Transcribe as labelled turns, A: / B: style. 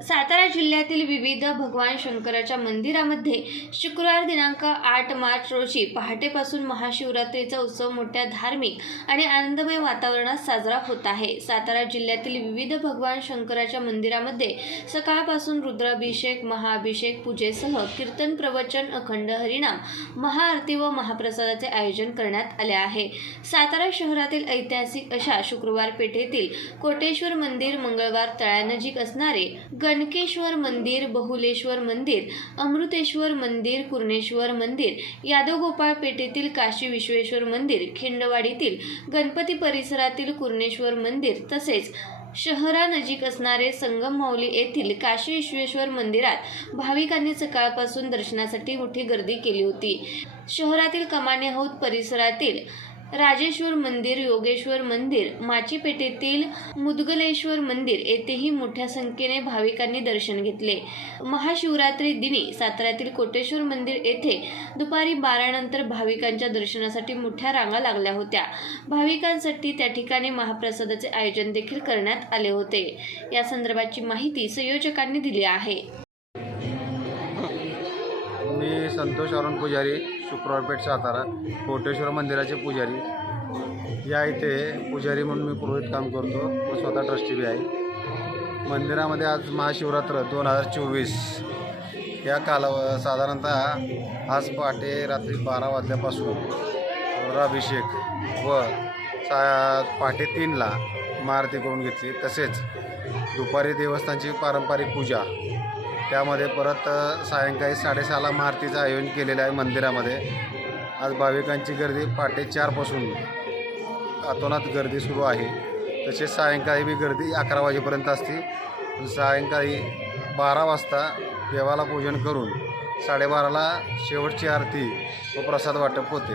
A: सातारा जिल्ह्यातील विविध भगवान शंकराच्या मंदिरामध्ये शुक्रवार दिनांक आठ मार्च रोजी पहाटेपासून महाशिवरात्रीचा उत्सव मोठ्या धार्मिक आणि आनंदमय वातावरणात साजरा होत आहे. सातारा जिल्ह्यातील विविध भगवान शंकराच्या मंदिरामध्ये सकाळपासून रुद्राभिषेक महाअभिषेक पूजेसह कीर्तन प्रवचन अखंड हरिणाम महाआरती व महाप्रसादाचे आयोजन करण्यात आले आहे. सातारा शहरातील ऐतिहासिक अशा शुक्रवार पेठेतील कोटेश्वर मंदिर मंगळवार तळ्यानजीक असणारे कनकेश्वर मंदिर बहुलेश्वर मंदिर अमृतेश्वर मंदिर कुर्णेश्वर मंदिर यादवगोपाळ पेठेतील काशी विश्वेश्वर मंदिर खिंडवाडीतील गणपती परिसरातील कुर्णेश्वर मंदिर तसेच शहरानजीक असणारे संगम माऊली येथील काशी विश्वेश्वर मंदिरात भाविकांनी सकाळपासून दर्शनासाठी मोठी गर्दी केली होती. शहरातील कमाने हौद परिसरातील राजेश्वर मंदिर योगेश्वर मंदिर माचीपेठेतील मुदगलेश्वर मंदिर येथेही मोठ्या संख्येने भाविकांनी दर्शन घेतले. महाशिवरात्री दिनी साताऱ्यातील कोटेश्वर मंदिर येथे दुपारी बारानंतर भाविकांच्या दर्शनासाठी मोठ्या रांगा लागल्या होत्या. भाविकांसाठी त्या ठिकाणी महाप्रसादाचे आयोजन देखील करण्यात आले होते. या संदर्भाची माहिती संयोजकांनी दिली आहे.
B: संतोष अरुण पुजारी शुक्रवारपेठ सातारा कोटेश्वर मंदिराचे पुजारी. या इथे पुजारी म्हणून मी पुरोहित काम करतो. व स्वतः ट्रस्टी बी आहे. मंदिरामध्ये आज महाशिवरात्र दोन हजार चोवीस. या कालाव साधारणतः आज पहाटे रात्री बारा वाजल्यापासून रुद्राभिषेक व सा पहाटे तीनला महाआरती करून घेतली. तसेच दुपारी देवस्थानची पारंपरिक पूजा त्यामध्ये परत सायंकाळी साडेसहाला महारतीचं आयोजन केलेलं आहे मंदिरामध्ये. आज भाविकांची गर्दी पहाटे चारपासून अतोनात गर्दी सुरू आहे. तसेच सायंकाळी बी गर्दी अकरा वाजेपर्यंत असते. सायंकाळी बारा वाजता देवाला पूजन करून साडेबाराला शेवटची आरती व प्रसाद वाटप होते.